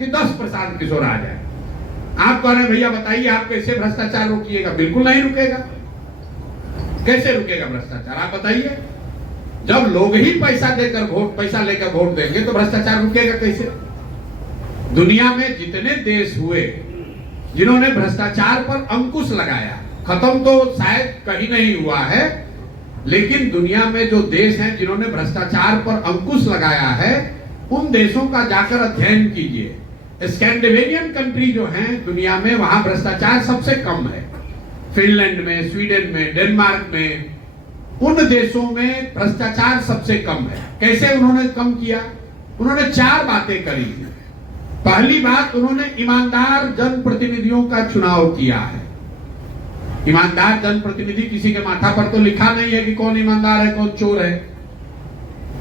कि 10 प्रशांत किशोर आ जाए। आप कह रहे हैं भैया बताइए आप कैसे भ्रष्टाचार रोकिएगा? बिल्कुल नहीं रुकेगा। कैसे रुकेगा भ्रष्टाचार? आप बताइए। जब लोग ही पैसा लेकर वोट देंगे तो भ्रष्टाचार रुकेगा कैसे? दुनिया में जितने देश हुए जिन्होंने भ्रष्टाचार पर अंकुश लगाया, खत्म तो शायद कहीं नहीं हुआ है, लेकिन दुनिया में जो देश हैं जिन्होंने भ्रष्टाचार पर अंकुश लगाया है, उन देशों का जाकर अध्ययन कीजिए। स्कैंडिनेवियन कंट्री जो हैं दुनिया में, वहां भ्रष्टाचार सबसे कम है। फिनलैंड में, स्वीडन में, डेनमार्क में, उन देशों में भ्रष्टाचार सबसे कम है। कैसे उन्होंने कम किया? उन्होंने 4 बातें करी थी। पहली बात, उन्होंने ईमानदार जनप्रतिनिधियों का चुनाव किया है। ईमानदार जनप्रतिनिधि, किसी के माथा पर तो लिखा नहीं है कि कौन ईमानदार है कौन चोर है।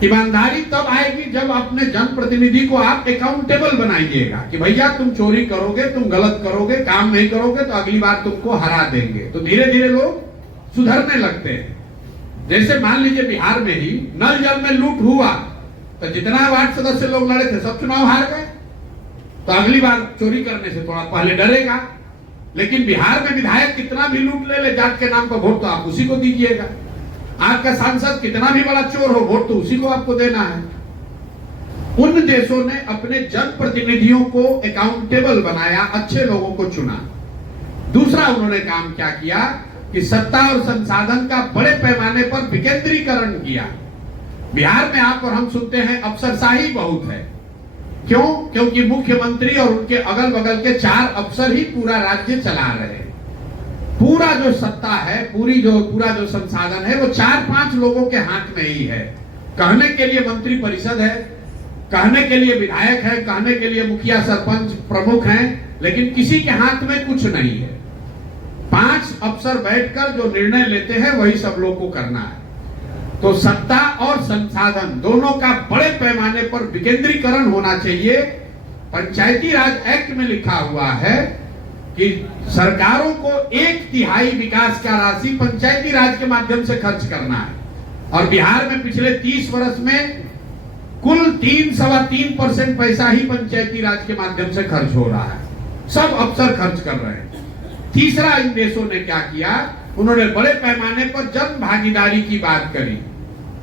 ईमानदारी तब आएगी जब अपने जनप्रतिनिधि को आप अकाउंटेबल बनाइएगा कि भैया तुम चोरी करोगे, तुम गलत करोगे, काम नहीं करोगे तो अगली बार तुमको हरा देंगे। तो धीरे धीरे लोग सुधरने लगते हैं। जैसे मान लीजिए बिहार में ही नल जल में लूट हुआ तो जितना वार्ड सदस्य लोग लड़े थे सब चुनाव हार गए, तो अगली बार चोरी करने से थोड़ा पहले डरेगा। लेकिन बिहार में विधायक कितना भी लूट ले जात के नाम पर, वोट तो आप उसी को दीजिएगा। आपका सांसद कितना भी बड़ा चोर हो, वोट तो उसी को आपको देना है। उन देशों ने अपने जनप्रतिनिधियों को अकाउंटेबल बनाया, अच्छे लोगों को चुना। दूसरा उन्होंने काम क्या किया कि सत्ता और संसाधन का बड़े पैमाने पर विकेंद्रीकरण किया। बिहार में आप और हम सुनते हैं अफसरशाही बहुत है। क्यों? क्योंकि मुख्यमंत्री और उनके अगल बगल के 4 अफसर ही पूरा राज्य चला रहे हैं। पूरा जो सत्ता है, पूरा जो संसाधन है वो 4-5 लोगों के हाथ में ही है। कहने के लिए मंत्री परिषद है, कहने के लिए विधायक है, कहने के लिए मुखिया सरपंच प्रमुख हैं, लेकिन किसी के हाथ में कुछ नहीं है। 5 अफसर बैठकर जो निर्णय लेते हैं वही सब लोग को करना है। तो सत्ता और संसाधन दोनों का बड़े पैमाने पर विकेंद्रीकरण होना चाहिए। पंचायती राज एक्ट में लिखा हुआ है कि सरकारों को 1/3 विकास का राशि पंचायती राज के माध्यम से खर्च करना है। और बिहार में पिछले 30 वर्ष में कुल 3-3.25% पैसा ही पंचायती राज के माध्यम से खर्च हो रहा है। सब अफसर खर्च कर रहे हैं। तीसरा, इन देशों ने क्या किया? उन्होंने बड़े पैमाने पर जन भागीदारी की बात करी।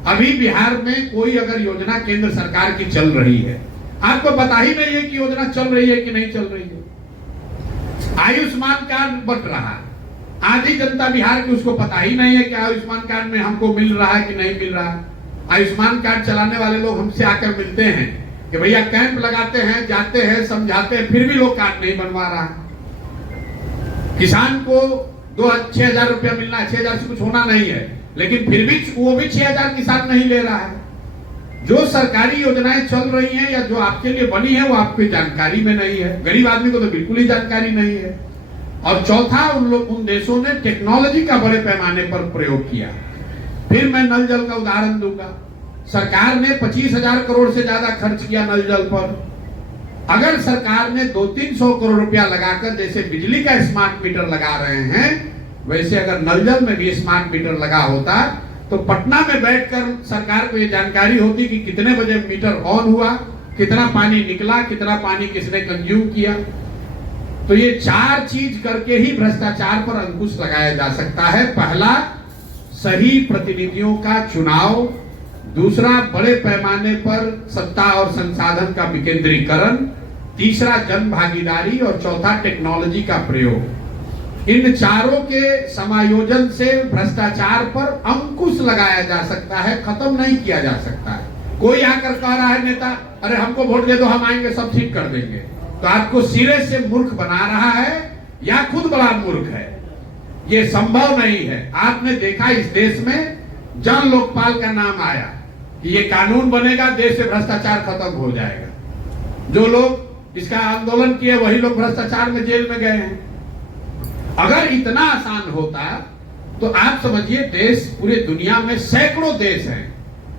अभी बिहार में कोई अगर योजना केंद्र सरकार की चल रही है, आपको पता ही नहीं है कि योजना चल रही है कि नहीं चल रही है। आयुष्मान कार्ड बट रहा है, आधी जनता बिहार की उसको पता ही नहीं है कि आयुष्मान कार्ड में हमको मिल रहा है कि नहीं मिल रहा है। आयुष्मान कार्ड चलाने वाले लोग हमसे आकर मिलते हैं कि भैया कैंप लगाते हैं, जाते हैं, समझाते हैं, फिर भी लोग कार्ड नहीं बनवा रहा है। किसान को 6,000 रुपया मिलना है, 6,000 से कुछ होना नहीं है, लेकिन फिर भी वो भी 6,000 किसान नहीं ले रहा है। जो सरकारी योजनाएं चल रही हैं या जो आपके लिए बनी है वो आपकी जानकारी में नहीं है। गरीब आदमी को तो बिल्कुल ही जानकारी नहीं है। और चौथा, उन देशों ने टेक्नोलॉजी का बड़े पैमाने पर प्रयोग किया। फिर मैं नल जल का उदाहरण दूंगा। सरकार ने 25,000 करोड़ से ज्यादा खर्च किया नल जल पर। अगर सरकार ने 200-300 करोड़ रुपया लगाकर, जैसे बिजली का स्मार्ट मीटर लगा रहे हैं, वैसे अगर नल जल में भी स्मार्ट मीटर लगा होता तो पटना में बैठकर सरकार को ये जानकारी होती कि कितने बजे मीटर ऑन हुआ, कितना पानी निकला, कितना पानी किसने कंज्यूम किया। तो ये 4 चीज करके ही भ्रष्टाचार पर अंकुश लगाया जा सकता है। पहला, सही प्रतिनिधियों का चुनाव। दूसरा, बड़े पैमाने पर सत्ता और संसाधन का विकेंद्रीकरण। तीसरा, जन भागीदारी। और चौथा, टेक्नोलॉजी का प्रयोग। इन चारों के समायोजन से भ्रष्टाचार पर अंकुश लगाया जा सकता है, खत्म नहीं किया जा सकता है। कोई आकर कह रहा है नेता, अरे हमको वोट दे दो, हम आएंगे सब ठीक कर देंगे, तो आपको सिरे से मूर्ख बना रहा है या खुद बड़ा मूर्ख है। ये संभव नहीं है। आपने देखा इस देश में जन लोकपाल का नाम आया कि ये कानून बनेगा, देश से भ्रष्टाचार खत्म हो जाएगा। जो लोग इसका आंदोलन किए वही लोग भ्रष्टाचार में जेल में गए हैं। अगर इतना आसान होता तो आप समझिए देश, पूरे दुनिया में सैकड़ों देश हैं,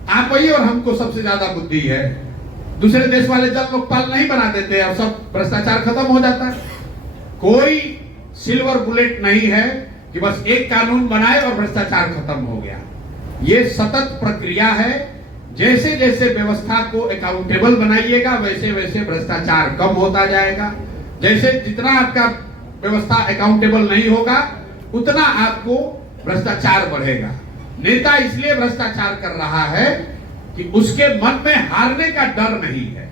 आप ही और हमको सबसे ज्यादा बुद्धि है। दूसरे देश वाले जब लोकपाल नहीं बना देते और सब भ्रष्टाचार खत्म हो जाता है। कोई सिल्वर बुलेट नहीं है कि बस एक कानून बनाए और भ्रष्टाचार खत्म हो गया। ये सतत प्रक्रिया है। जैसे जैसे व्यवस्था को अकाउंटेबल बनाइएगा वैसे वैसे भ्रष्टाचार कम होता जाएगा। जैसे जितना आपका व्यवस्था अकाउंटेबल नहीं होगा उतना आपको भ्रष्टाचार बढ़ेगा। नेता इसलिए भ्रष्टाचार कर रहा है कि उसके मन में हारने का डर नहीं है।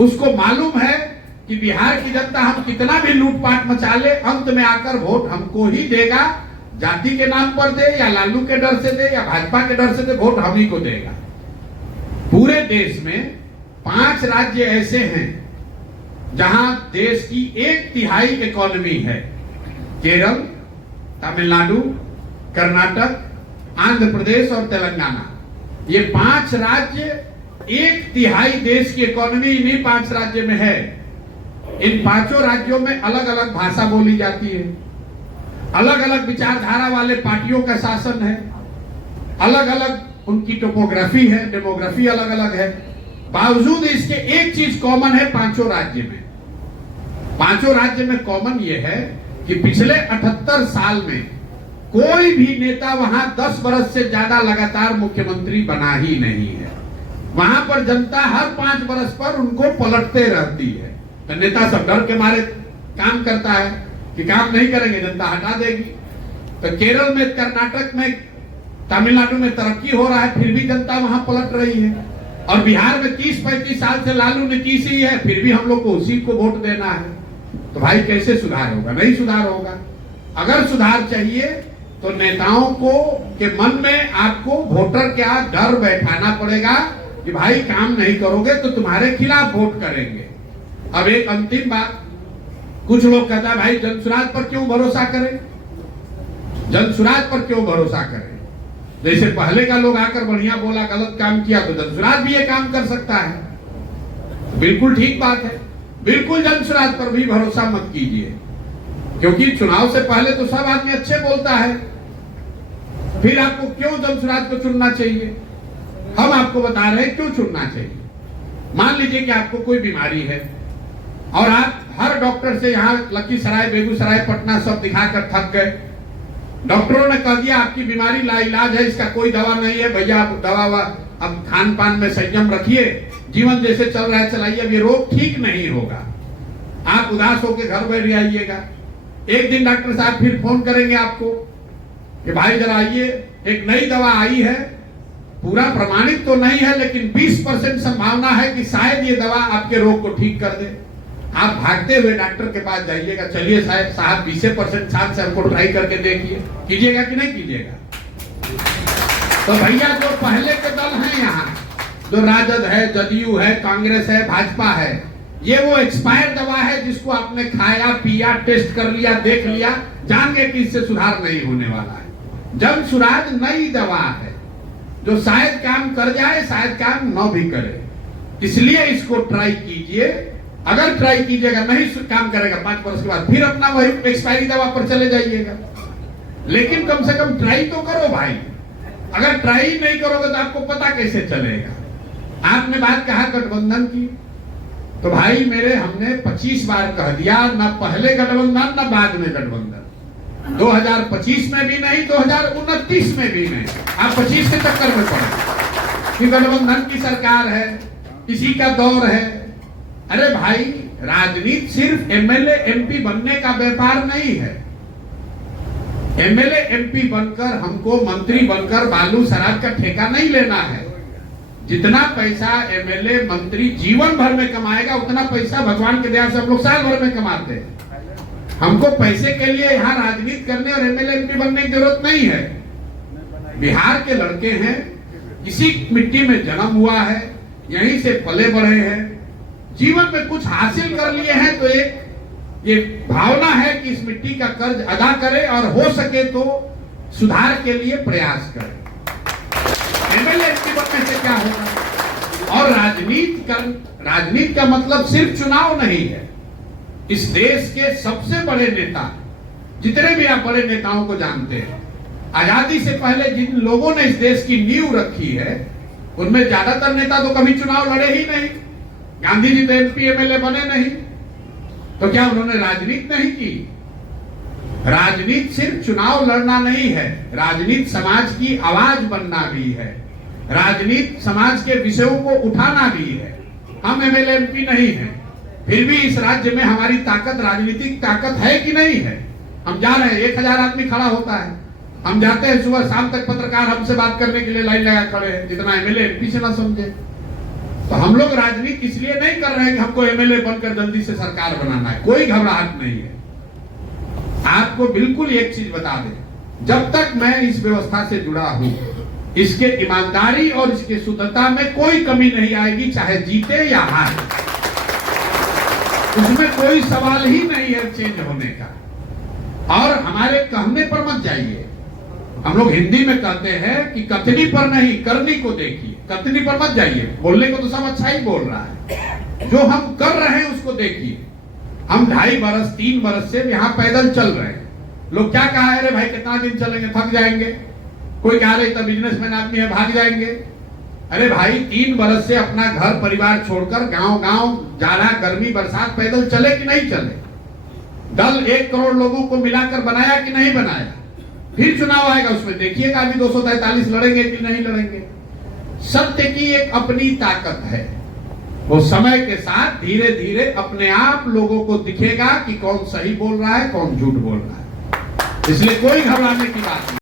उसको मालूम है कि बिहार की जनता हम कितना भी लूटपाट मचा ले अंत में आकर वोट हमको ही देगा। जाति के नाम पर दे या लालू के डर से दे या भाजपा के डर से दे, वोट हम ही को देगा। पूरे देश में 5 राज्य ऐसे हैं जहां देश की 1/3 इकोनॉमी है। केरल, तमिलनाडु, कर्नाटक, आंध्र प्रदेश और तेलंगाना। ये 5 राज्य 1/3 देश की इकोनॉमी इन्हीं 5 राज्य में है। इन 5 राज्यों में अलग अलग भाषा बोली जाती है, अलग अलग विचारधारा वाले पार्टियों का शासन है, अलग अलग उनकी टोपोग्राफी है, डेमोग्राफी अलग अलग है। बावजूद इसके एक चीज कॉमन है 5 राज्य में। 5 राज्य में कॉमन यह है कि पिछले 78 साल में कोई भी नेता वहां 10 वर्ष से ज्यादा लगातार मुख्यमंत्री बना ही नहीं है। वहां पर जनता हर 5 वर्ष पर उनको पलटते रहती है। तो नेता सब डर के मारे काम करता है कि काम नहीं करेंगे जनता हटा देगी। तो केरल में, कर्नाटक में, तमिलनाडु में तरक्की हो रहा है, फिर भी जनता वहां पलट रही है। और बिहार में 30-35 साल से लालू ने की सी है, फिर भी हम लोग को उसी को वोट देना है। तो भाई कैसे सुधार होगा? नहीं सुधार होगा। अगर सुधार चाहिए तो नेताओं को के मन में आपको वोटर क्या डर बैठाना पड़ेगा कि भाई काम नहीं करोगे तो तुम्हारे खिलाफ वोट करेंगे। अब एक अंतिम बात, कुछ लोग कहता है भाई जनसुराज पर क्यों भरोसा करें, जनसुराज पर क्यों भरोसा करें। जैसे पहले का लोग आकर बढ़िया बोला, गलत काम किया तो जनसुराज भी ये काम कर सकता है। बिल्कुल ठीक बात है, बिल्कुल जनसुराज पर भी भरोसा मत कीजिए, क्योंकि चुनाव से पहले तो सब आदमी अच्छे बोलता है। फिर आपको क्यों जनसुराज को चुनना चाहिए? हम आपको बता रहे हैं क्यों चुनना चाहिए। मान लीजिए कि आपको कोई बीमारी है और आप हर डॉक्टर से यहाँ लखीसराय, बेगूसराय, पटना सब दिखाकर थक गए। डॉक्टरों ने कह दिया आपकी बीमारी लाइलाज है, इसका कोई दवा नहीं है, भैया आप दवा अब खान पान में संयम रखिए, जीवन जैसे चल रहा है चलाइए, अब ये रोग ठीक नहीं होगा। आप उदास होकर घर बैठ जाइएगा। एक दिन डॉक्टर साहब फिर फोन करेंगे आपको कि भाई जरा आइए, एक नई दवा आई है, पूरा प्रमाणित तो नहीं है लेकिन 20% संभावना है कि शायद ये दवा आपके रोग को ठीक कर दे। आप भागते हुए डॉक्टर के पास जाइएगा, चलिए साहब 20% चांस है, हमको ट्राई करके देखिए। कीजिएगा कि नहीं कीजिएगा? तो भैया जो पहले के दल हैं यहाँ, जो राजद है, जदयू है, कांग्रेस है, भाजपा है, ये वो एक्सपायर दवा है जिसको आपने खाया, पिया, टेस्ट कर लिया, देख लिया, जान गए कि इससे सुधार नहीं होने वाला है। जनसुराज नई दवा है जो शायद काम कर जाए, शायद काम न भी करे, इसलिए इसको ट्राई कीजिए। अगर ट्राई कीजिएगा नहीं काम करेगा 5 वर्ष के बाद, फिर अपना वही एक्सपायरी दवा पर चले जाइएगा। लेकिन कम से कम ट्राई तो करो भाई। अगर ट्राई नहीं करोगे तो आपको पता कैसे चलेगा। आपने बात कहा गठबंधन की, तो भाई मेरे हमने 25 बार कह दिया, न पहले गठबंधन न बाद में गठबंधन। 2025 में भी नहीं, 2029 में भी नहीं। आप 25 के चक्कर में पड़े कि गठबंधन की सरकार है, इसी का दौर है। अरे भाई, राजनीति सिर्फ एमएलए एमपी बनने का व्यापार नहीं है। एमएलए एमपी बनकर, हमको मंत्री बनकर बालू शराब का ठेका नहीं लेना है। जितना पैसा एमएलए मंत्री जीवन भर में कमाएगा उतना पैसा भगवान के दया से हम लोग साल भर में कमाते हैं। हमको पैसे के लिए यहाँ राजनीति करने और एमएलए एमपी बनने की जरूरत नहीं है। बिहार के लड़के हैं, इसी मिट्टी में जन्म हुआ है, यहीं से पले बढ़े हैं, जीवन में कुछ हासिल कर लिए हैं, तो एक ये भावना है कि इस मिट्टी का कर्ज अदा करें और हो सके तो सुधार के लिए प्रयास करें। एमएलए एमपी बनने से क्या होगा? और राजनीति का मतलब सिर्फ चुनाव नहीं है। इस देश के सबसे बड़े नेता, जितने भी आप बड़े नेताओं को जानते हैं, आजादी से पहले जिन लोगों ने इस देश की नींव रखी है, उनमें ज्यादातर नेता तो कभी चुनाव लड़े ही नहीं। गांधी जी तो एमपी एमएलए बने नहीं, तो क्या उन्होंने राजनीति नहीं की? राजनीति सिर्फ चुनाव लड़ना नहीं है, राजनीति समाज की आवाज बनना भी है। राजनीति समाज के विषयों को उठाना भी है। हम एमएलए एमपी नहीं हैं, फिर भी इस राज्य में हमारी ताकत, राजनीतिक ताकत है कि नहीं है। हम जा रहे हैं, 1000 आदमी खड़ा होता है, हम जाते हैं सुबह शाम तक, पत्रकार हमसे बात करने के लिए लाइन लगा खड़े हैं, जितना एमएलए एमपी से ना समझे। तो हम लोग राजनीति इसलिए नहीं कर रहे हैं कि हमको एमएलए बनकर जल्दी से सरकार बनाना है, कोई घबराहट नहीं है। आपको बिल्कुल एक चीज बता दें, जब तक मैं इस व्यवस्था से जुड़ा हूं, इसके ईमानदारी और इसके शुद्धता में कोई कमी नहीं आएगी, चाहे जीते या हारे। उसमें कोई सवाल ही नहीं है चेंज होने का। और हमारे कहने पर मत जाइए। हम लोग हिंदी में कहते हैं कि कथनी पर नहीं, करनी को देखिए। कथनी पर मत जाइए, बोलने को तो सब अच्छा ही बोल रहा है, जो हम कर रहे हैं उसको देखिए। हम 2.5 बरस 3 बरस से यहाँ पैदल चल रहे हैं। लोग क्या कहा है, अरे भाई कितना दिन चलेंगे, थक जाएंगे। कोई कह रहे तो बिजनेसमैन आदमी है, भाग जाएंगे। अरे भाई 3 बरस से अपना घर परिवार छोड़कर गांव गांव जाड़ा गर्मी बरसात पैदल चले कि नहीं चले? दल 1 करोड़ लोगों को मिलाकर बनाया कि नहीं बनाया? फिर चुनाव आएगा, उसमें देखिएगा अभी 243 लड़ेंगे कि नहीं लड़ेंगे। सत्य की एक अपनी ताकत है, वो समय के साथ धीरे धीरे अपने आप लोगों को दिखेगा कि कौन सही बोल रहा है, कौन झूठ बोल रहा है। इसलिए कोई घबराने की बात नहीं।